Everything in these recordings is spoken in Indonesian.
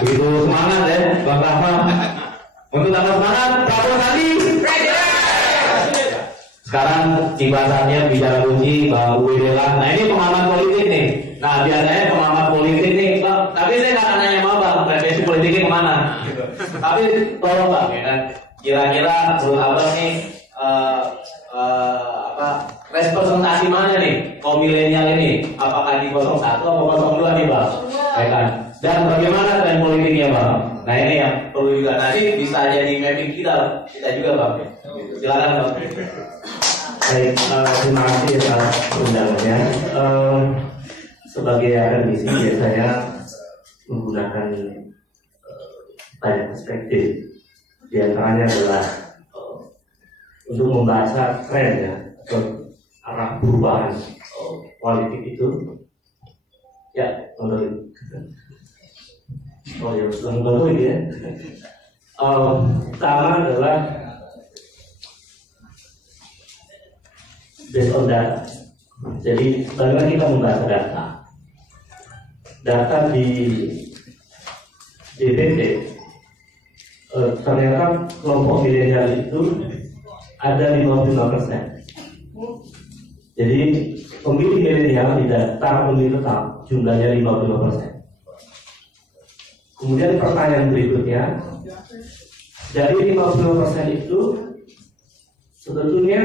Begitu semangat ya, Bang Rahmat. Untuk tambah semangat, Prabowo Sandi. Sekarang tiba saatnya bicara kunci Bang Uwedela. Nah ini pengamat politik nih. Nah biasanya pengamat politik nih, Bang. Tapi saya nggak nanya sama Bang, preferensi politiknya kemana? Tapi tolong Bang, ya kan? Kira-kira menurut Abang nih representasi mana nih kaum milenial ini? Apakah di 01 atau 02 nih Bang? Ya kan? Dan bagaimana tren politiknya Bang? Nah ini yang perlu juga nanti bisa jadi mapping kita juga Bang. Silakan Bang. Baik, terima kasih atas undangannya. Sebagai akademisi saya menggunakan banyak perspektif. Di antaranya adalah untuk membaca tren ya, atau arah perubahan politik itu. Ya, menurut ya, menurut ya. Pertama adalah based on data. Jadi bagaimana kita membaca data? Data di DPP ternyata kelompok milenial itu ada 55%. Jadi pemilih milenial di daftar pemilih tetap jumlahnya 55%. Kemudian pertanyaan berikutnya, dari 55% itu sebetulnya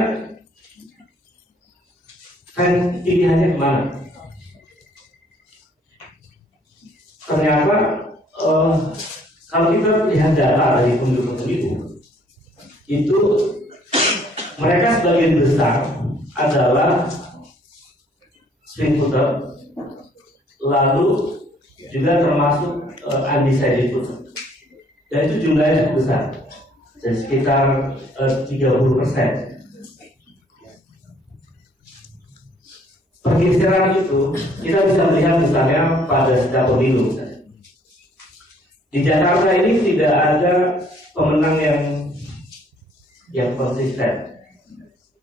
kan pilihannya kemana? Ternyata kalau kita lihat data dari pemilu-pemilu itu mereka sebagian besar adalah swing voter, lalu juga termasuk undecided voter, dan itu jumlahnya cukup besar, jadi sekitar 30%. Pergeseran itu kita bisa melihat misalnya pada setiap pemilu. Di Jakarta ini tidak ada pemenang yang konsisten.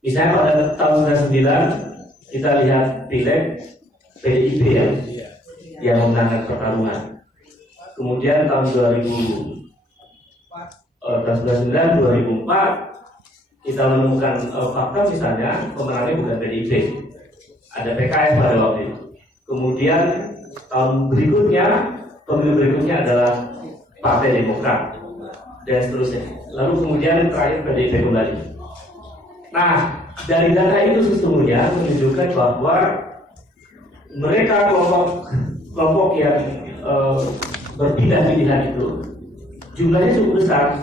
Misalnya pada tahun 99 kita lihat pileg PDIP yang memenangkan pertarungan. Kemudian tahun 2004 kita menemukan fakta misalnya pemenangnya bukan PDIP. Ada PKS pada waktu itu. Kemudian tahun berikutnya, pemilu berikutnya adalah Partai Demokrat dan seterusnya. Lalu kemudian terakhir PDIP kembali. Nah, dari data itu sesungguhnya menunjukkan bahwa mereka kelompok yang berpindah-pindah itu jumlahnya cukup besar,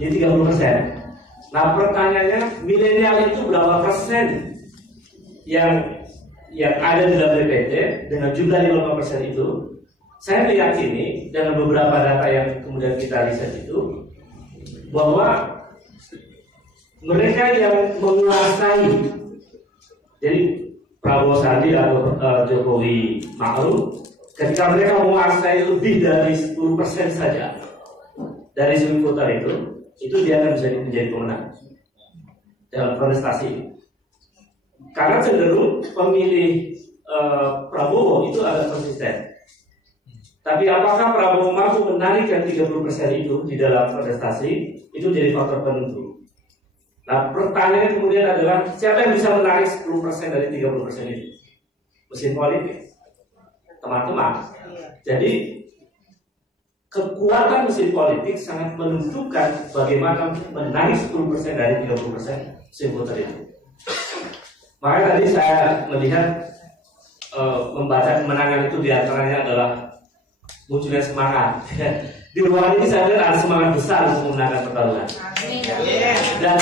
jadi 30%. Nah, pertanyaannya milenial itu berapa persen yang ada dalam DPT dengan jumlah 50% itu? Saya meyakini dengan beberapa data yang kemudian kita riset itu bahwa mereka yang menguasai, jadi Prabowo Sandi atau Jokowi Ma'ruf, ketika mereka menguasai lebih dari 10% saja dari swing voter itu dia akan menjadi pemenang dalam kontestasi. Karena cenderung pemilih Prabowo itu agak konsisten. Tapi apakah Prabowo mampu menarikkan 30% itu di dalam kontestasi, itu jadi faktor penentu. Nah, pertanyaannya kemudian adalah siapa yang bisa menarik 10% dari 30% itu? Mesin politik, teman-teman. Jadi kekuatan mesin politik sangat menentukan bagaimana menarik 10% dari 30% mesin voter itu. Makanya tadi saya melihat membaca kemenangan itu diantaranya adalah munculnya semangat. Di ruangan ini saya lihat ada semangat besar untuk memenangkan pertarungan. Dan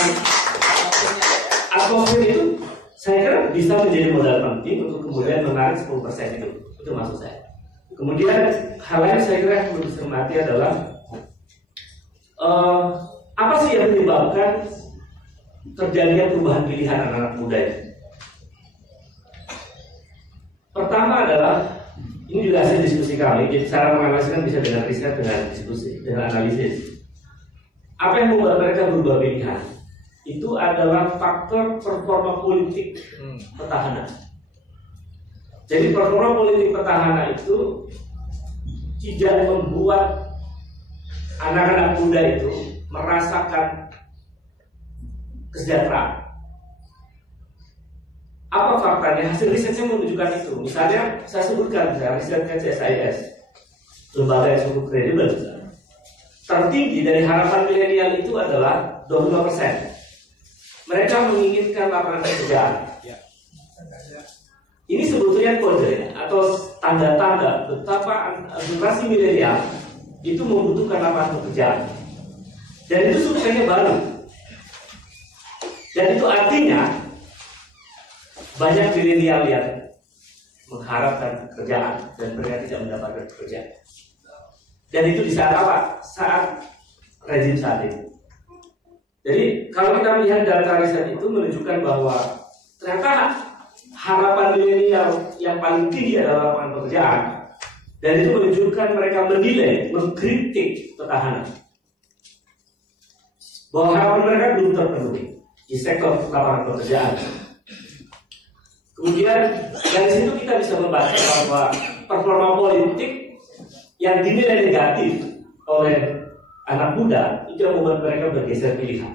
atmosfer itu saya kira bisa menjadi modal penting untuk kemudian menarik 10% itu. Itu maksud saya. Kemudian hal lain saya kira yang perlu dicermati adalah apa sih yang menyebabkan terjadinya perubahan pilihan anak-anak muda ini? Pertama adalah, ini juga hasil diskusi kami, jadi cara menganalisiskan bisa dengan riset, dengan diskusi, dengan analisis. Apa yang membuat mereka berubah pilihan? Itu adalah faktor performa politik petahana. Jadi performa politik petahana itu tidak membuat anak-anak muda itu merasakan kesejahteraan. Apa faktanya? Hasil risetnya menunjukkan itu. Misalnya, saya sebutkan riset CSIS, lembaga yang cukup kredibel. Tertinggi dari harapan milenial itu adalah 25%. Mereka menginginkan lapangan pekerjaan. Ini sebetulnya kode atau tanda-tanda betapa generasi milenial itu membutuhkan lapangan pekerjaan. Dan itu surveinya baru. Dan itu artinya banyak milenial yang mengharapkan pekerjaan dan mereka tidak mendapatkan pekerjaan. Dan itu di saat apa? Saat rezim saat ini. Jadi kalau kita melihat data riset itu menunjukkan bahwa ternyata harapan milenial yang paling tinggi adalah lapangan pekerjaan. Dan itu menunjukkan mereka menilai, mengkritik petahana bahwa harapan mereka belum terpenuhi di sektor lapangan pekerjaan. Kemudian dari situ kita bisa membaca bahwa performa politik yang dinilai negatif oleh anak muda itu yang membuat mereka bergeser pilihan.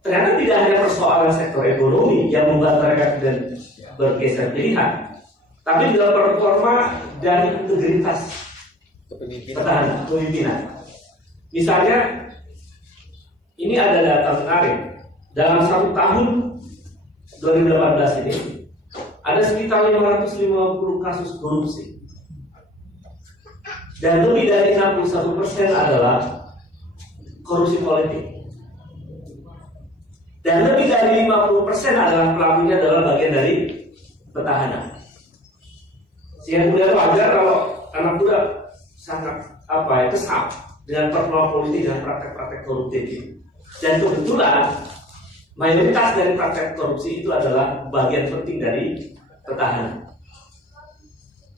Ternyata tidak hanya persoalan sektor ekonomi yang membuat mereka bergeser pilihan, tapi juga performa dari integritas petahana, kepemimpinan. Misalnya, ini ada data menarik. Dalam 1 tahun 2018 ini ada sekitar 550 kasus korupsi. Dan lebih dari 61% adalah korupsi politik. Dan lebih dari 50% adalah pelakunya adalah bagian dari petahana. Sehingga kemudian wajar kalau anak muda sangat kesal dengan performa politik dan praktek-praktek koruptif ini. Dan kebetulan mayoritas dari praktek korupsi itu adalah bagian penting dari petahana.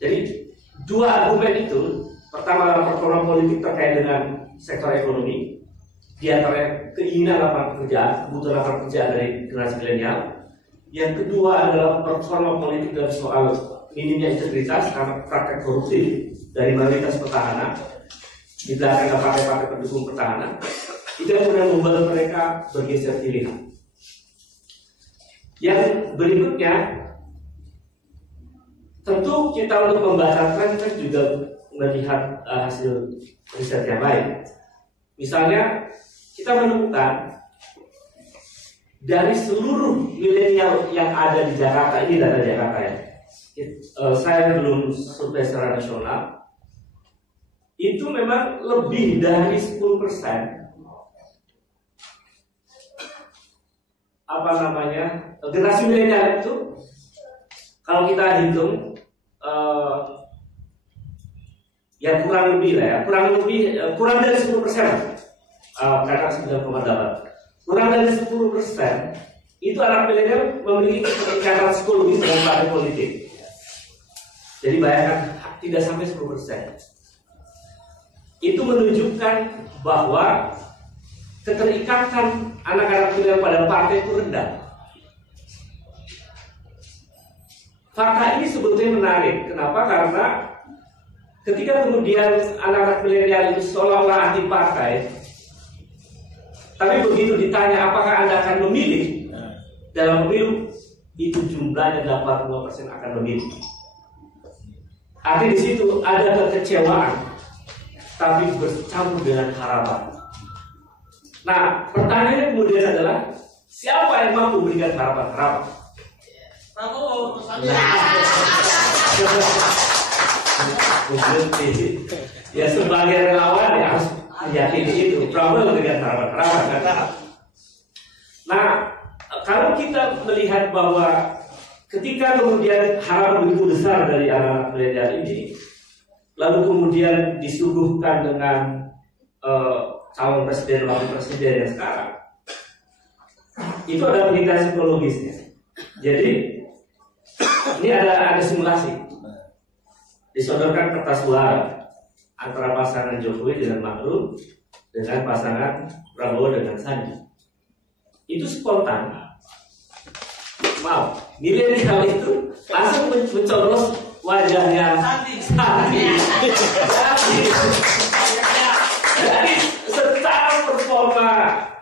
Jadi dua argumen itu, pertama adalah performa politik terkait dengan sektor ekonomi, di antara keinginan lapangan pekerjaan, kebutuhan lapangan pekerjaan dari generasi milenial. Yang kedua adalah performa politik dalam soal minimnya integritas karena praktek korupsi dari mayoritas petahana di belakang partai-partai pendukung petahana. Itu yang kemudian membuat mereka bergeser pilihan. Yang berikutnya, tentu kita untuk membaca tren kan juga melihat hasil riset yang lain. Misalnya, kita menemukan dari seluruh milenial yang ada di Jakarta, ini data Jakarta ya. Saya belum survei secara nasional. Itu memang lebih dari 10% generasi milenial itu kalau kita hitung ya kurang lebih kurang dari 10%, kadang 9,8. Kurang dari 10% itu anak milenial memiliki keterikatan psikologis dengan partai politik. Jadi bayangkan tidak sampai 10%. Itu menunjukkan bahwa keterikatan anak-anak milenial pada partai itu rendah. Fakta ini sebetulnya menarik. Kenapa? Karena ketika kemudian anak-anak milenial itu seolah-olah anti partai, tapi begitu ditanya apakah Anda akan memilih dalam pemilu, itu jumlahnya 82% akan memilih. Artinya di situ ada kekecewaan, tapi bercampur dengan harapan. Nah, pertanyaannya kemudian adalah siapa yang mampu memberikan harapan-harapan? Prabowo, ya sebagai relawan ya harus meyakini itu. Prabowo memberikan harapan-harapan. Nah, kalau kita melihat bahwa ketika kemudian harapan begitu besar dari anak milenial ini, lalu kemudian disuguhkan dengan calon presiden, wakil presiden yang sekarang, itu ada penelitian psikologisnya. Jadi ini ada simulasi, disodorkan kertas suara antara pasangan Jokowi dengan Ma'ruf dengan pasangan Prabowo dengan Sandi. Itu spontan. Milenial itu langsung mencoblos wajahnya Sandi. Jadi secara performa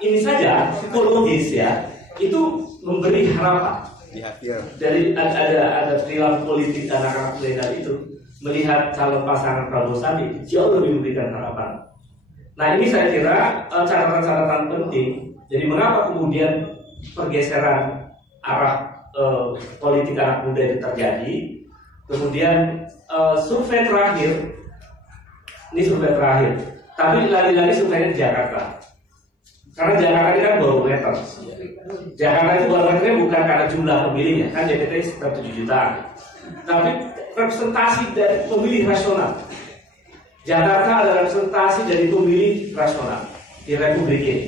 ini saja psikologis ya itu memberi harapan. Jadi ada perilaku politik anak-anak milenial itu melihat calon pasangan Prabowo Sandi jauh lebih memberikan harapan. Nah ini saya kira catatan-catatan penting. Jadi mengapa kemudian pergeseran arah politik anak muda itu terjadi? Kemudian survei terakhir, ini survei terakhir, tapi lagi-lagi surveinya di Jakarta. Karena Jakarta ini kan barometer. Jakarta itu barometernya bukan karena jumlah pemilihnya, kan DPT sekitar 7 jutaan, tapi representasi dari pemilih rasional. Jakarta adalah representasi dari pemilih rasional di Republik ini.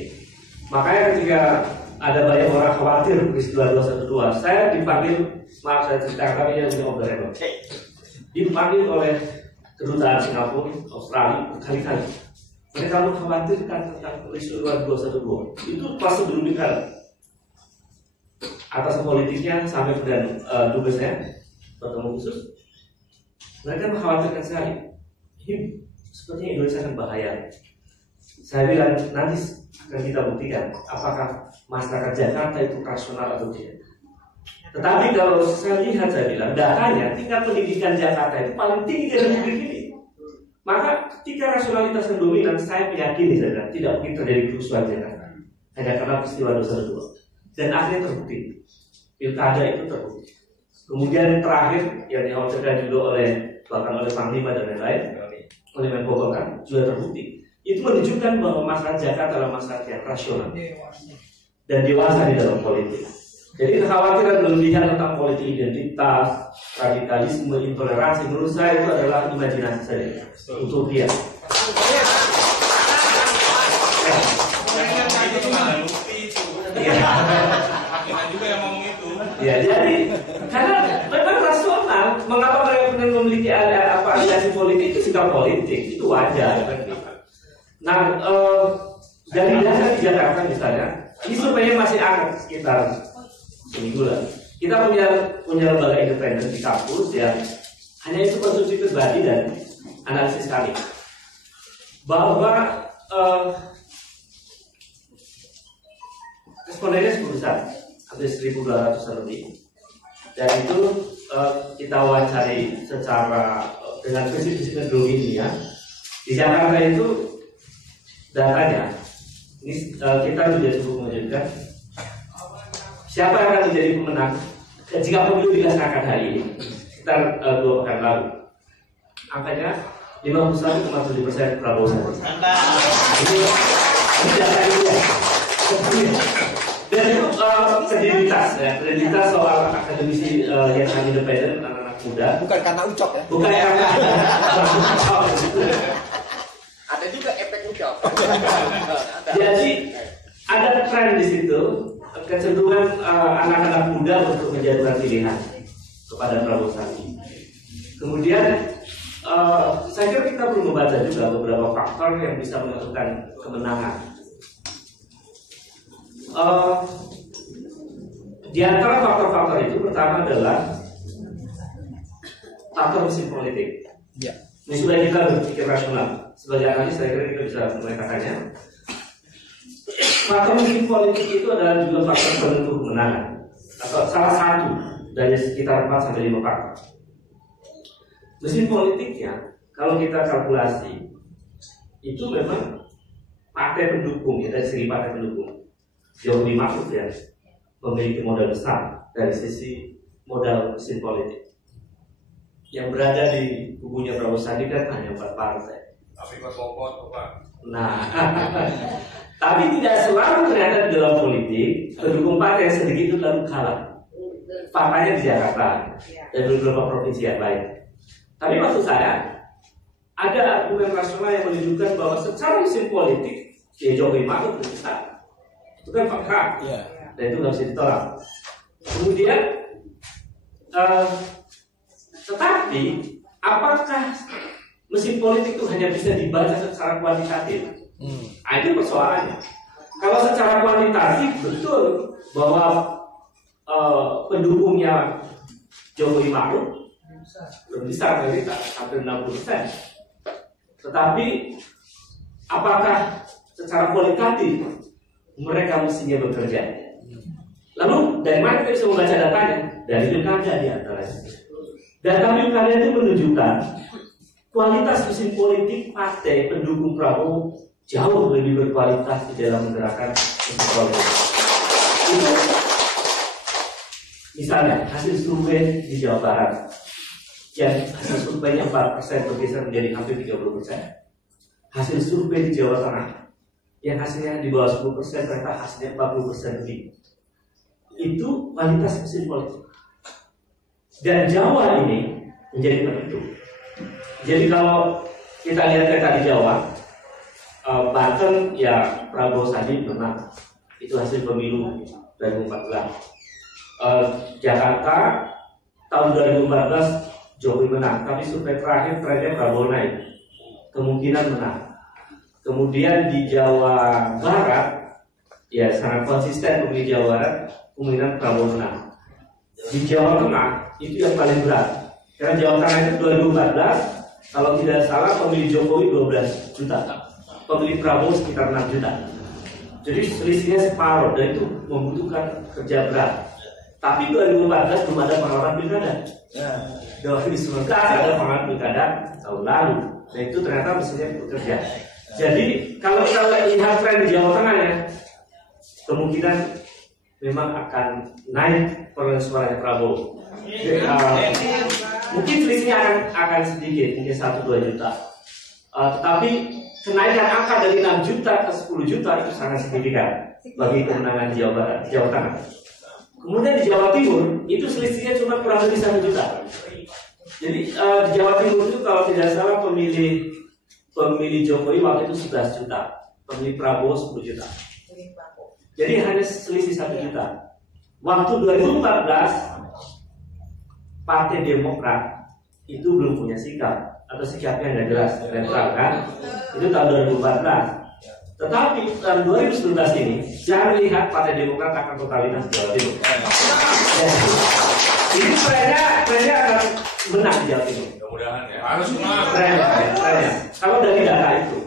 Makanya ketika ada banyak orang khawatir peristiwa 212, saya dipanggil, maaf saya ceritakan tapi yang punya obrolan, dipanggil oleh kedutaan Singapura, Australia berkali-kali. Mereka mengkhawatirkan tentang peristiwa 212. Itu pas sebelum kali atas politiknya sampai kemudian dubesnya bertemu khusus. Mereka mengkhawatirkan sekali. Ini sepertinya Indonesia akan bahaya. Saya bilang nanti akan kita buktikan apakah masyarakat Jakarta itu rasional atau tidak. Tetapi kalau saya lihat, saya bilang datanya tingkat pendidikan Jakarta itu paling tinggi dari negeri ini. Maka ketika rasionalitas yang dominan, saya meyakini saja tidak mungkin terjadi kerusuhan Jakarta hanya karena peristiwa 212. Dan akhirnya terbukti, pilkada itu terbukti. Kemudian terakhir yang dikhawatirkan juga bahkan oleh Panglima dan lain-lain, oleh Menko kan juga terbukti. Itu menunjukkan bahwa masyarakat Jakarta adalah masyarakat yang rasional dan dewasa di dalam politik. Jadi kekhawatiran berlebihan tentang politik identitas, radikalisme, intoleransi menurut saya itu adalah imajinasi saja, utopia. Ya, jadi karena memang rasional, mengapa mereka kemudian memiliki aliansi politik itu sikap politik itu wajar. Nah, dari data di Jakarta misalnya, ini surveinya masih agak sekitar seminggu lah. Kita punya lembaga independen di kampus yang hanya itu konsumsi pribadi dan analisis kami bahwa respondennya cukup besar, hampir 1.200 lebih, dan itu kita wawancari secara dengan prinsip-prinsip metodologi ini ya. Di Jakarta itu datanya ini kita juga cukup mengejutkan. Siapa yang akan menjadi pemenang jika pemilu dilaksanakan hari ini sekitar 2 pekan lalu? Angkanya 51,7% Prabowo Sandi. Ini data itu ya. Dan itu kredibilitas ya, kredibilitas soal akademisi yang sangat independen, anak-anak muda. Bukan karena ucap ya. Bukan karena ucap. Ada juga efek ucap. Jadi ada tren di situ, kecenderungan anak-anak muda untuk menjatuhkan pilihan kepada Prabowo Sandi. Kemudian saya kira kita perlu membaca juga beberapa faktor yang bisa menentukan kemenangan. Di antara faktor-faktor itu pertama adalah faktor mesin politik. Ya. Ini supaya kita berpikir rasional. Sebagai analis saya kira kita bisa mengatakannya. Faktor mesin politik itu adalah juga faktor penentu kemenangan, atau salah satu dari sekitar 4 sampai 5 faktor. Mesin politiknya kalau kita kalkulasi itu memang partai pendukung ya, dari segi partai pendukung jauh lebih makro ya, memiliki modal besar dari sisi modal mesin politik. Yang berada di kubunya Prabowo Sandi kan hanya 4 partai. Tapi kok Pak. Nah, tapi tidak selalu ternyata di dalam politik pendukung partai yang sedikit itu lalu kalah. Faktanya di Jakarta dan beberapa provinsi yang lain. Tapi maksud saya ada argumen rasional yang menunjukkan bahwa secara mesin politik ya Jokowi Maruf lebih besar. Itu kan fakta, dan itu nggak bisa ditolak. Kemudian, tetapi apakah mesin politik itu hanya bisa dibaca secara kuantitatif? Nah, itu persoalannya. Kalau secara kuantitatif betul bahwa pendukungnya Jokowi Maruf lebih besar dari hampir 60%. Tetapi apakah secara kualitatif mereka mestinya bekerja? Lalu dari mana kita bisa membaca datanya? Dari pilkada di antaranya. Data pilkada itu menunjukkan kualitas mesin politik partai pendukung Prabowo jauh lebih berkualitas di dalam menggerakkan mesin politik. Itu misalnya hasil survei di Jawa Barat yang hasil surveinya 4% bergeser menjadi hampir 30%. Hasil survei di Jawa Tengah yang hasilnya di bawah 10% ternyata hasilnya 40% lebih. Itu kualitas mesin politik. Dan Jawa ini menjadi penentu. Jadi kalau kita lihat peta di Jawa, Banten ya Prabowo Sandi menang. Itu hasil pemilu 2014. Jakarta tahun 2014 Jokowi menang, tapi survei terakhir trennya Prabowo naik, kemungkinan menang. Kemudian di Jawa Barat ya sangat konsisten pemilih Jawa Barat, kemungkinan Prabowo menang. Di Jawa Tengah itu yang paling berat, karena Jawa Tengah itu 2014 kalau tidak salah pemilih Jokowi 12 juta, pemilih Prabowo sekitar 6 juta. Jadi selisihnya separuh dan itu membutuhkan kerja berat. Tapi 2014 belum ada pengalaman pilkada. 2019 ada pengalaman pilkada tahun lalu. Nah itu ternyata mestinya bekerja. Jadi kalau kita lihat tren di Jawa Tengah ya, kemungkinan memang akan naik perolehan suaranya Prabowo. Mungkin selisihnya akan sedikit, mungkin 1-2 juta. Tetapi kenaikan angka dari 6 juta ke 10 juta itu sangat signifikan bagi kemenangan di Jawa Barat, Jawa Tengah. Kemudian di Jawa Timur itu selisihnya cuma kurang lebih 1 juta. Jadi di Jawa Timur itu kalau tidak salah pemilih Jokowi waktu itu 11 juta, pemilih Prabowo 10 juta. Jadi hanya selisih 1 juta. Waktu 2014 Partai Demokrat itu belum punya sikap atau sikapnya nggak jelas, netral kan? Itu tahun 2014. Tetapi tahun 2019 ini jangan lihat Partai Demokrat akan totalitas Jawa Timur. Ini trennya akan menang di Jawa Timur. Mudah-mudahan ya. Harus menang. Trennya. Kalau dari data itu,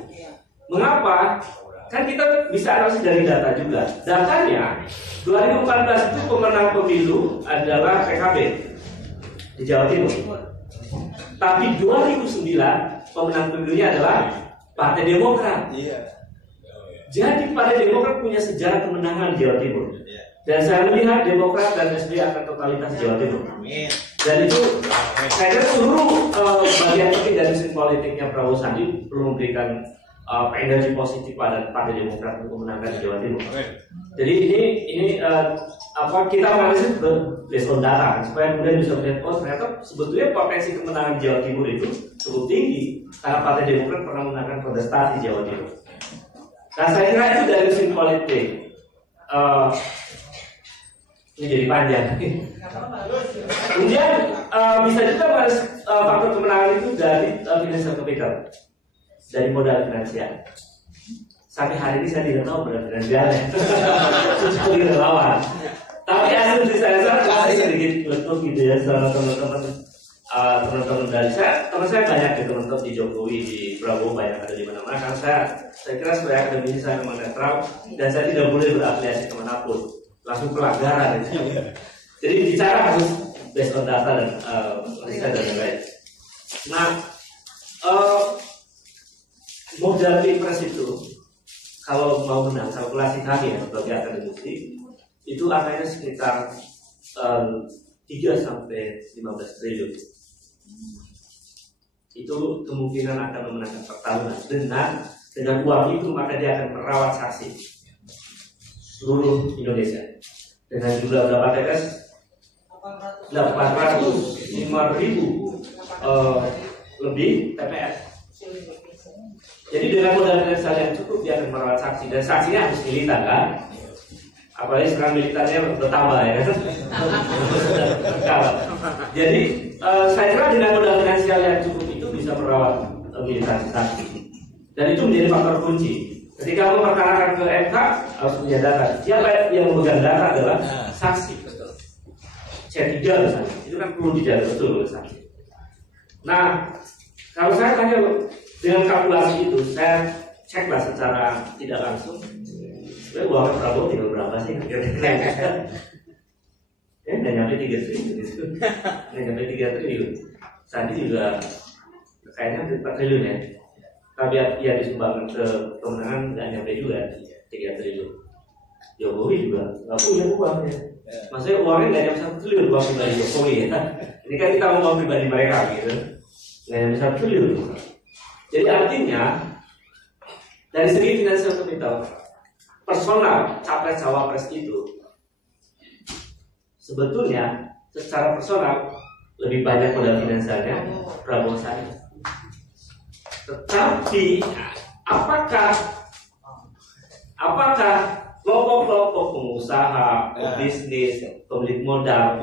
mengapa? Kan kita bisa analisis dari data juga. Datanya 2014 itu pemenang pemilu adalah PKB di Jawa Timur. Tapi 2009 pemenang pemilunya adalah Partai Demokrat. Jadi Partai Demokrat punya sejarah kemenangan di Jawa Timur. Dan saya melihat Demokrat dan SBY akan totalitas di Jawa Timur. Dan itu saya kira seluruh bagian penting dari mesin politiknya Prabowo Sandi perlu memberikan energi positif pada Partai Demokrat untuk memenangkan di Jawa Timur. Jadi ini kita analisis based on data supaya kemudian bisa melihat ternyata sebetulnya potensi kemenangan Jawa Timur itu cukup tinggi karena Partai Demokrat pernah menangkan kontestasi Jawa Timur. Nah saya kira itu dari mesin politik. Ini jadi panjang. Kemudian bisa juga faktor kemenangan itu dari financial capital, dari modal finansial. Sampai hari ini saya tidak tahu modal finansialnya. Kecuali relawan. Tapi hasil di saya sedikit letuk gitu ya sama teman-teman dari saya. Teman saya banyak ya, teman-teman di Jokowi, di Prabowo banyak ada di mana-mana. Karena saya kira sebagai akademisi saya memang netral dan saya tidak boleh berafiliasi kemanapun. Langsung pelanggaran itu. Jadi bicara harus based on data dan riset dan lain-lain. Nah, modal pilpres itu kalau mau menang, kalkulasi kami ya sebagai akademisi itu angkanya sekitar 3-15 triliun. Itu kemungkinan akan memenangkan pertarungan dengan uang itu maka dia akan merawat saksi seluruh Indonesia dengan jumlah berapa TPS? 805.000 lebih TPS. Jadi dengan modal finansial yang cukup dia akan merawat saksi dan saksinya harus militan kan? Apalagi sekarang militannya bertambah ya. Jadi saya kira dengan modal finansial yang cukup itu bisa merawat militansi saksi dan itu menjadi faktor kunci. Ketika kamu perkarakan ke MK harus punya data. Siapa yang memegang data adalah saksi. C3 misalnya, itu kan perlu dijaga betul oleh saksi. Nah, kalau saya tanya dengan kalkulasi itu, saya ceklah secara tidak langsung. Sebenarnya uang Prabowo tinggal berapa sih? Nggak nyampe 3 triliun gitu. Nggak nyampe 3 triliun. Sandi juga kayaknya 4 triliun ya. Tapi ya disumbangkan ke kemenangan nggak nyampe juga 3 triliun. Jokowi juga nggak punya uang ya. Maksudnya uangnya nggak nyampe 1 triliun uang pribadi Jokowi ya. Ini kan kita mau uang pribadi mereka gitu. Nggak nyampe 1 triliun. Jadi artinya dari segi financial capital, personal capres cawapres itu sebetulnya secara personal lebih banyak modal finansialnya Prabowo Sandi. Tetapi apakah kelompok-kelompok pengusaha, pebisnis, pemilik modal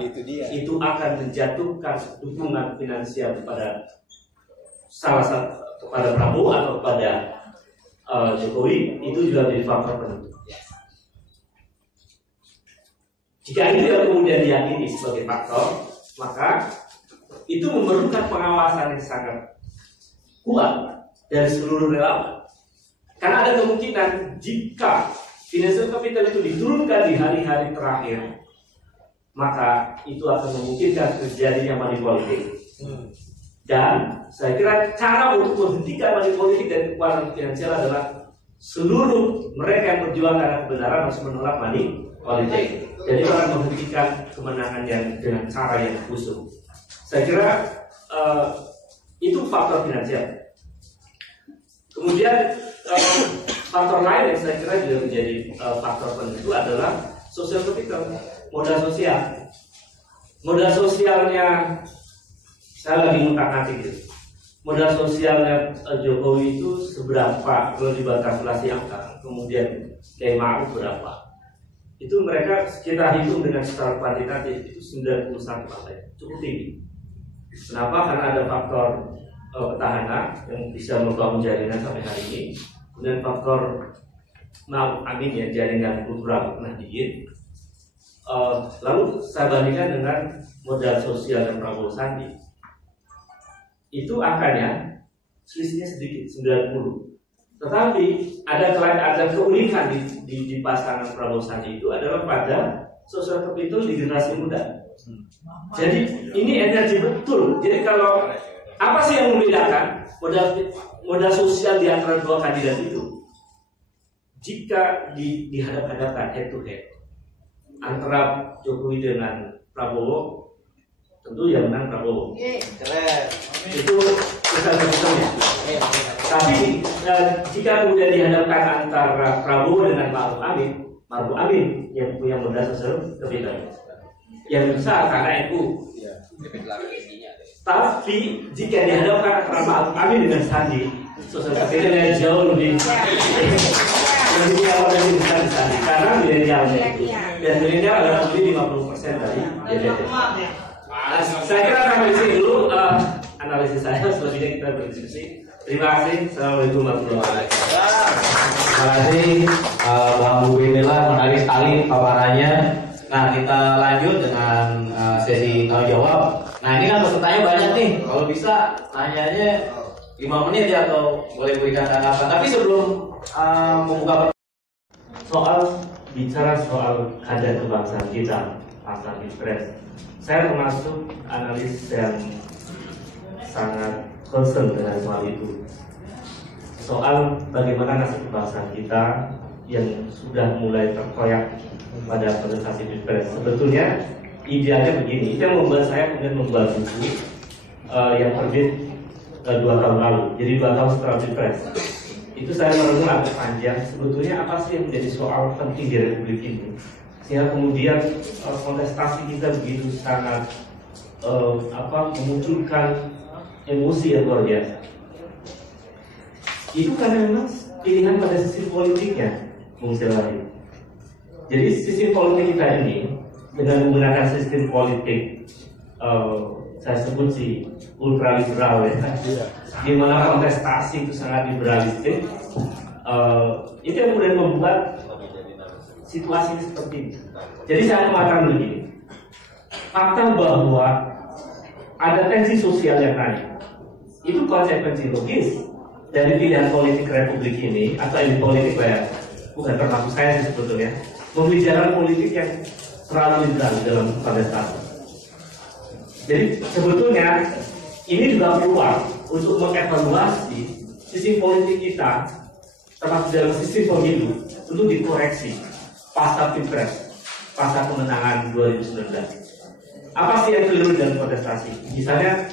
itu akan menjatuhkan dukungan finansial kepada salah satu, kepada Prabowo atau kepada Jokowi, itu juga menjadi faktor penentu. Jika itu yang kemudian diyakini sebagai faktor, maka itu memerlukan pengawasan yang sangat kuat dari seluruh relawan. Karena ada kemungkinan jika financial capital itu diturunkan di hari-hari terakhir, maka itu akan memungkinkan terjadinya money politik. Dan saya kira cara untuk menghentikan money politik dan kekuatan finansial adalah seluruh mereka yang berjuang karena kebenaran harus menolak money politik. Jadi akan menghentikan kemenangan yang dengan cara yang khusus. Saya kira itu faktor finansial. Kemudian faktor lain yang saya kira juga menjadi faktor penentu adalah social capital, modal sosial. Modal sosialnya saya lagi ngutak-ngatik gitu. Modal sosialnya Jokowi itu seberapa kalau dikalkulasi angka, kemudian Kiai Ma'ruf berapa? Itu mereka kita hitung dengan secara kuantitatif itu 91 partai, cukup tinggi. Kenapa? Karena ada faktor petahana yang bisa membangun jaringan sampai hari ini, kemudian faktor Ma'ruf Amin ya, jaringan kultural Nahdliyin. Lalu saya bandingkan dengan modal sosial dan Prabowo Sandi, itu angkanya selisihnya sedikit 90. Tetapi ada keunikan di pasangan Prabowo Sandi itu adalah pada social capital di generasi muda. Jadi ini energi betul. Jadi kalau apa sih yang membedakan modal sosial di antara dua kandidat itu? Jika dihadap-hadapkan head to head antara Jokowi dengan Prabowo, tentu yang menang Prabowo. Keren. Itu social capitalnya. Tapi jika kemudian dihadapkan antara Prabowo dengan Ma'ruf Amin yang punya modal sosial capital yang besar karena itu. Tapi jika dihadapkan antara Ma'ruf Amin dengan Sandi, sosial capitalnya jauh lebih awal dari besar di Sandi karena milenialnya itu, dan milenial adalah lebih 50% dari GDP. Saya kira sampai di sini dulu analisis saya, selebihnya kita berdiskusi. Terima kasih. Assalamualaikum warahmatullahi wabarakatuh. Terima kasih Bang Bubenela, menarik sekali paparannya. Nah, kita lanjut dengan sesi tanya jawab. Nah, ini kan pesertanya banyak nih. Kalau bisa nanyanya 5 menit ya, atau boleh berikan tanggapan. Tapi sebelum membuka bicara soal kadar kebangsaan kita, pasal Pilpres, saya termasuk analis yang sangat concern dengan soal itu. Soal bagaimana nasib kebangsaan kita yang sudah mulai terkoyak pada kontestasi Pilpres. Sebetulnya idealnya begini, itu yang membuat saya kemudian membuat buku yang terbit 2 tahun lalu. Jadi 2 tahun setelah Pilpres. Itu saya merenung agak panjang. Sebetulnya apa sih yang menjadi soal penting di Republik ini, sehingga kemudian kontestasi kita begitu sangat memunculkan emosi yang luar biasa. Itu karena memang pilihan pada sisi politiknya, Bung Silwari. Jadi sistem politik kita ini dengan menggunakan sistem politik saya sebut si ultraliberal ya, di mana kontestasi itu sangat liberalistik. Itu yang kemudian membuat situasi seperti ini. Jadi saya mengatakan begini, fakta bahwa ada tensi sosial yang naik Itu konsekuensi logis dari pilihan politik republik ini, atau elit politik lah ya, bukan termasuk saya sih sebetulnya, memilih jalan politik yang terlalu liberal dalam kontestasi. Jadi sebetulnya ini juga peluang untuk mengevaluasi sistem politik kita, termasuk dalam sistem pemilu, untuk dikoreksi pasca Pilpres, pasca kemenangan 2019. Apa sih yang keliru dalam kontestasi? Misalnya,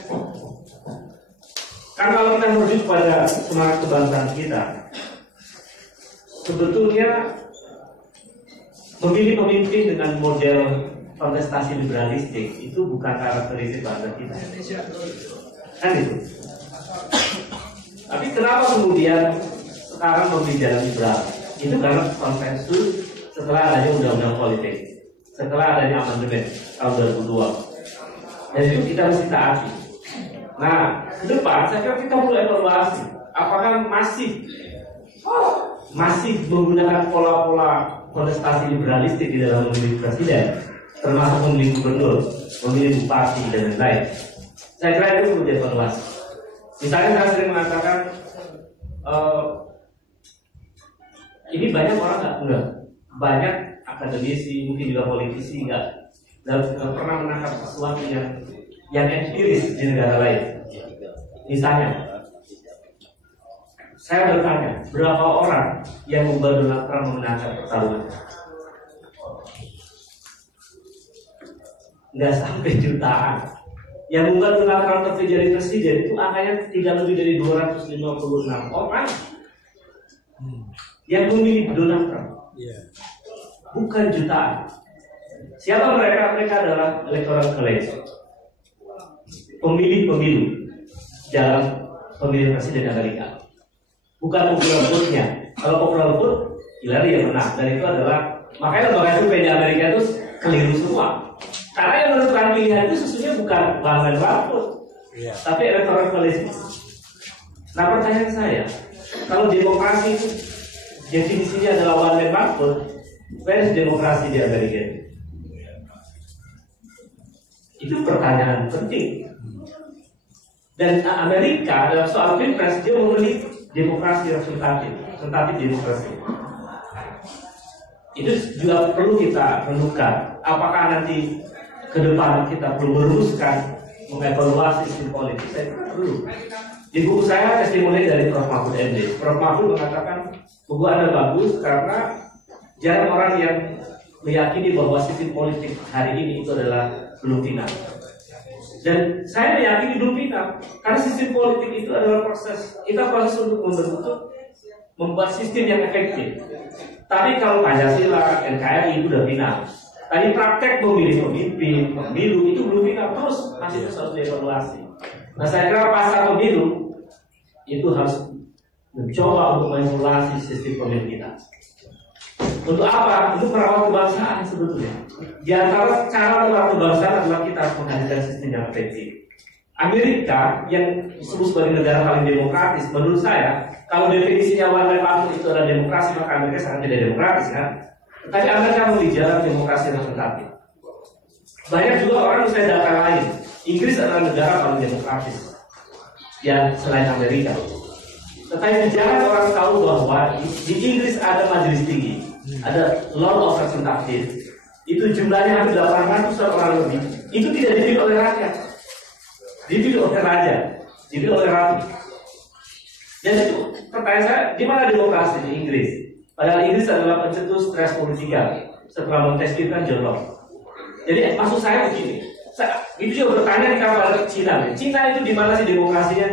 kan kalau kita merujuk pada semangat kebangsaan kita, sebetulnya memilih pemimpin dengan model kontestasi liberalistik itu bukan karakteristik bangsa kita. Kan itu. Tapi kenapa kemudian sekarang memilih jalan liberal? Itu karena konsensus setelah adanya undang-undang politik, setelah adanya amandemen tahun 2002. Dan itu kita mesti taati. Nah, ke depan saya kira kita perlu evaluasi apakah masih menggunakan pola-pola kontestasi liberalistik di dalam memilih presiden, termasuk memilih gubernur, memilih bupati dan lain-lain. Saya kira itu perlu dievaluasi. Misalnya saya sering mengatakan ini banyak orang enggak, banyak akademisi, mungkin juga politisi nggak pernah menangkap sesuatu yang empiris di negara lain. Misalnya, saya bertanya, berapa orang yang membuat Donald Trump memenangkan pertarungan? Nggak sampai jutaan. Yang membuat Donald Trump terpilih jadi presiden itu angkanya tidak lebih dari 256 orang yang memilih Donald Trump. Bukan jutaan. Siapa mereka? Mereka adalah electoral college, pemilih-pemilu dalam pemilihan presiden Amerika. Bukan popular vote-nya. Kalau popular vote, Hillary yang menang. Dan itu adalah, makanya lembaga survei di Amerika itu keliru semua. Karena yang menentukan pilihan itu sesungguhnya bukan one man vote, tapi electoral college. Nah, pertanyaan saya, kalau demokrasi itu definisinya adalah one man vote, where is demokrasi di Amerika? Itu pertanyaan penting. Dan Amerika dalam soal Pilpres dia memilih demokrasi representatif demokrasi. Itu juga perlu kita renungkan. Apakah nanti ke depan kita perlu merumuskan, mengevaluasi sistem politik? Saya kira perlu. Di buku saya testimoni dari Prof. Mahfud MD. Prof. Mahfud mengatakan buku Anda bagus karena jarang orang yang meyakini bahwa sistem politik hari ini itu adalah belum final. Dan saya meyakini belum final karena sistem politik itu adalah proses untuk membuat sistem yang efektif. Tapi kalau Pancasila, NKRI itu sudah final. Tadi praktek memilih pemimpin, pemilu itu belum final, terus masih harus dievaluasi. Nah, saya kira pasca pemilu itu harus mencoba untuk mengevaluasi sistem pemilu kita. Untuk apa? Untuk merawat kebangsaan sebetulnya. Di antara cara merawat kebangsaan adalah kita harus menghadirkan sistem yang efektif. Amerika yang disebut sebagai negara paling demokratis, menurut saya, kalau definisinya one man vote itu adalah demokrasi, maka Amerika sangat tidak demokratis, kan? Tapi Amerika memilih jalan demokrasi representatif. Banyak juga orang misalnya data lain. Inggris adalah negara paling demokratis yang selain Amerika. Tetapi jarang orang tahu bahwa di Inggris ada majelis tinggi, ada Lord of Representatives. Itu jumlahnya hampir 800 orang lebih. Itu tidak dipilih oleh rakyat, dipilih oleh raja, dipilih oleh ratu. Dan itu pertanyaan saya, di mana demokrasi di Inggris? Padahal Inggris adalah pencetus stres politika setelah Montesquieu kan John Locke. Jadi maksud saya begini, itu juga bertanya kepada Cina. Cina itu di mana sih demokrasinya?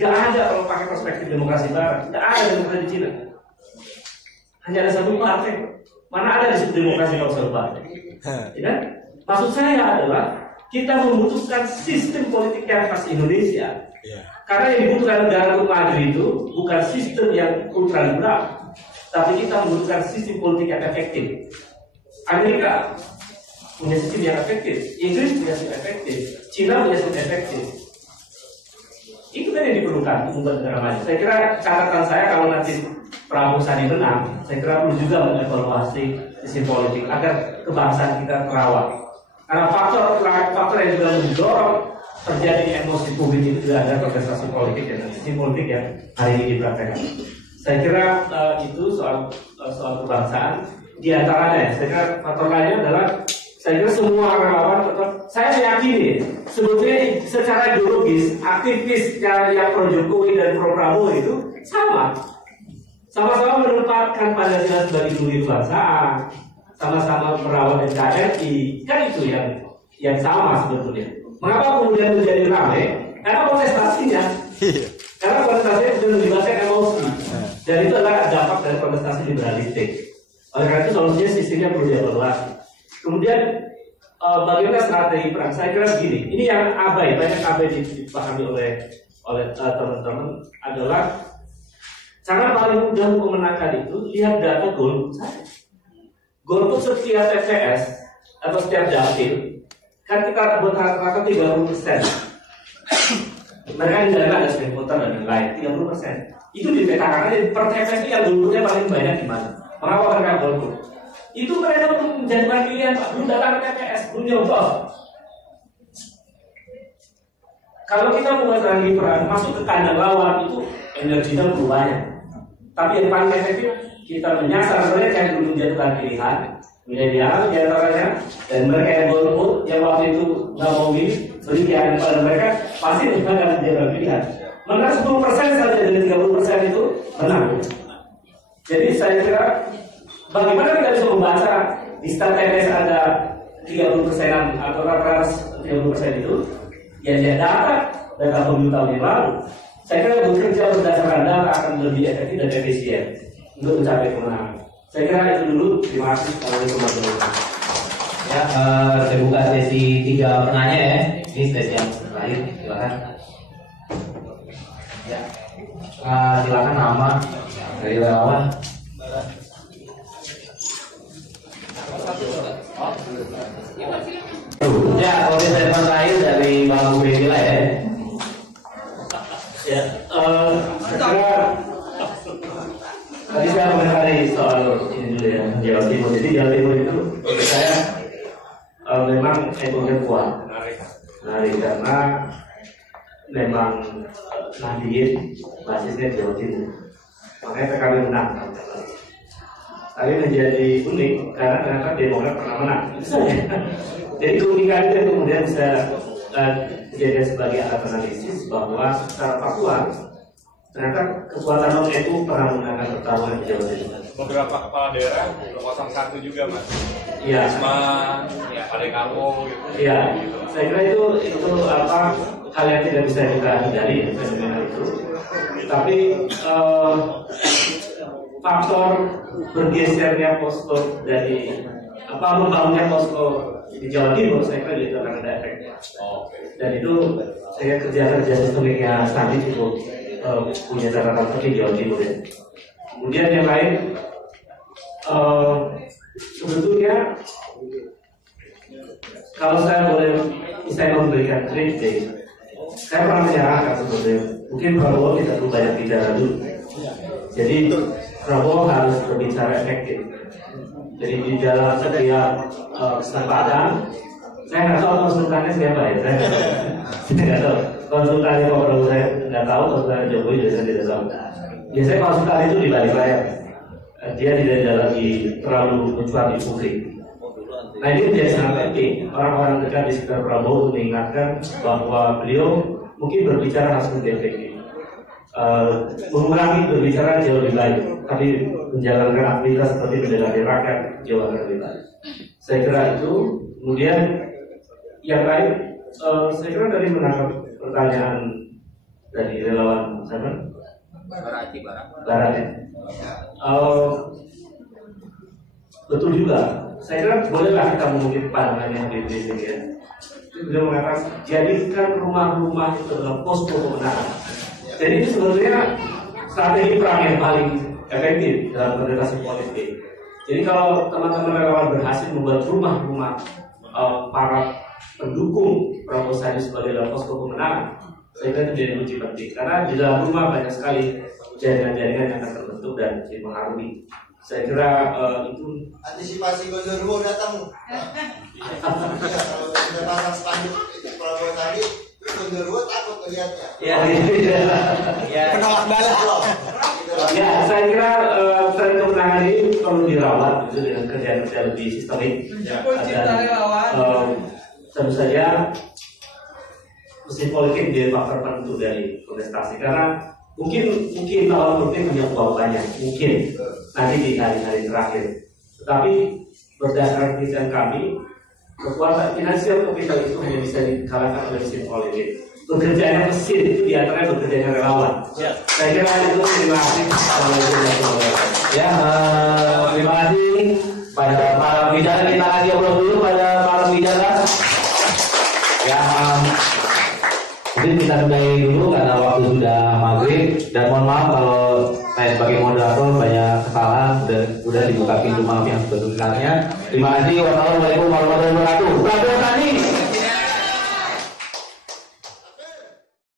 Gak ada kalau pakai perspektif demokrasi barat. Gak ada demokrasi di Cina. Hanya ada satu partai. Mana ada disebut demokrasi kalau satu partai? Ya? Maksud saya adalah kita membutuhkan sistem politik yang khas Indonesia. Karena yang dibutuhkan negara untuk maju itu bukan sistem yang ultraliberal, tapi kita membutuhkan sistem politik yang efektif. Amerika punya sistem yang efektif, Inggris punya sistem efektif, Cina punya sistem efektif. Itu kan yang diperlukan untuk membuat negara maju. Saya kira catatan saya kalau nanti Prabowo Sandi menang, saya kira perlu juga mengevaluasi sistem politik agar kebangsaan kita terawat. Karena faktor yang juga mendorong terjadi emosi publik itu juga ada kontestasi politik dan sistem politik yang hari ini dipraktekkan. Saya kira itu soal kebangsaan. Di antaranya, saya kira faktor lainnya adalah saya kira semua relawan tetap, saya meyakini sebetulnya secara ideologis aktivis yang pro Jokowi dan pro Prabowo itu sama-sama menempatkan Pancasila sebagai duri kebangsaan, sama-sama merawat NKRI, kan itu yang sama sebetulnya. Mengapa kemudian menjadi ramai? Karena kontestasinya, sudah melibatkan emosi, dan itu adalah dampak dari kontestasi liberalistik. Oleh karena itu solusinya sistemnya perlu dievaluasi. Kemudian bagaimana strategi perang? Saya kira begini, ini yang banyak abai dipahami oleh teman-teman adalah cara paling mudah memenangkan itu lihat data golput saja. Golput setiap TPS atau setiap dapil kan kita buat rata-rata 30%. Mereka di daerah ada swing voter dan yang lain 30%. Itu dipetakan aja per TPS yang golputnya paling banyak di mana. Mengapa mereka golput? Itu mereka belum menjadikan pilihan, Pak. Belum datang ke TPS, belum nyoba. Kalau kita mau lagi perang, masuk ke kandang lawan itu energinya perlu banyak. Tapi yang paling efektif kita menyasar mereka yang belum menjadikan pilihan, milenial diantaranya, dan mereka yang golput yang waktu itu nggak mau milih, berikan pada mereka pasti mereka akan menjadikan pilihan. Menang 10% saja dari 30% itu menang. Jadi saya kira bagaimana kita bisa membaca di stat TPS ada 30%-an atau rata-rata 30% itu ya data pemilu tahun yang lalu. Saya kira bekerja berdasarkan data akan lebih efektif dan efisien untuk mencapai kemenangan. Saya kira itu dulu. Terima kasih. Ya, saya buka sesi 3 penanya ya. Ini sesi yang terakhir. Silakan. Ya, silakan nama dari relawan. Ya, kalau statement terakhir dari Bang Ubedillah ya. Ya, tadi saya mengenai soal ini dulu ya, Jawa Timur. Jadi Jawa Timur itu menurut saya memang ekonominya kuat. Menarik karena memang Nahdien basisnya Jawa Timur. Makanya kami menang. Tapi menjadi unik karena ternyata Demokrat pernah menang. Jadi keunikan itu kemudian bisa dijadikan sebagai alat analisis bahwa secara faktual ternyata kekuatan non-NU pernah menangkan pertarungan di Jawa Timur. Beberapa kepala daerah 01 juga, Mas. Iya. Risma, ya ada kamu gitu. Iya. Saya kira itu hal yang tidak bisa kita hindari fenomena itu. Tapi faktor bergesernya posko dari membangunnya posko di Jawa Timur, saya kira itu akan ada efeknya. Dan itu saya kerja sistemiknya Sandi cukup punya catatan penting Jawa Timur ya. Kemudian yang lain sebetulnya kalau saya boleh memberikan kritik, saya pernah menyarankan sebetulnya mungkin Prabowo kita perlu banyak bicara dulu. Jadi Prabowo harus berbicara efektif. Jadi di dalam setiap kesempatan, saya nggak tahu konsultannya siapa ya, saya nggak tahu. Konsultannya Pak Prabowo saya nggak tahu, konsultannya Jokowi juga saya tidak tahu. Biasanya konsultan itu di balik layar, dia tidak lagi terlalu mencuat di publik. Nah ini menjadi sangat penting orang-orang dekat di sekitar Prabowo untuk mengingatkan bahwa beliau mungkin berbicara harus lebih efektif. Mengurangi berbicara jauh lebih baik, tapi menjalankan aktivitas seperti menjalankan rakyat jauh lebih baik. Saya kira itu. Kemudian yang lain, saya kira dari menangkap pertanyaan dari relawan sana, Barat ya. Betul juga. Saya kira bolehlah kita mengutip pandangan yang di sini ya. Beliau mengatakan jadikan rumah-rumah itu adalah posko kemenangan. Jadi itu sebetulnya strategi perang yang paling efektif dalam kontestasi politik. Jadi kalau teman-teman relawan berhasil membuat rumah-rumah para pendukung Prabowo Sandi sebagai dalam posko kemenangan, saya kira itu jadi kunci penting. Karena di dalam rumah banyak sekali jaringan-jaringan yang akan terbentuk dan dipengaruhi. Saya kira itu antisipasi Gondoruo datang. Kalau sudah pasang spanduk Prabowo Sandi Ya. Ya. Penolak bala. Ya, saya kira tren kemenangan ini perlu dirawat gitu, dengan kerja-kerja lebih sistemik. Cinta relawan. Tentu saja mesin politik menjadi faktor penentu dari kontestasi, karena mungkin lawan politik punya uang banyak, mungkin nanti di hari-hari terakhir. Tetapi berdasarkan penelitian kami, kekuatan finansial kapital itu hanya bisa dikalahkan oleh mesin politik. Bekerjanya mesin itu diantaranya bekerjanya relawan. Ya. Saya kira itu. Terima kasih. Ya, terima kasih pada para bicara. Kita kasih obrol dulu pada para bicara. Ya, mungkin kita sudahi dulu karena waktu sudah maghrib, dan mohon maaf kalau saya sebagai moderator banyak kesalahan, sudah dibuka pintu maaf yang sebesar-besarnya. Terima kasih. Wassalamualaikum warahmatullahi wabarakatuh.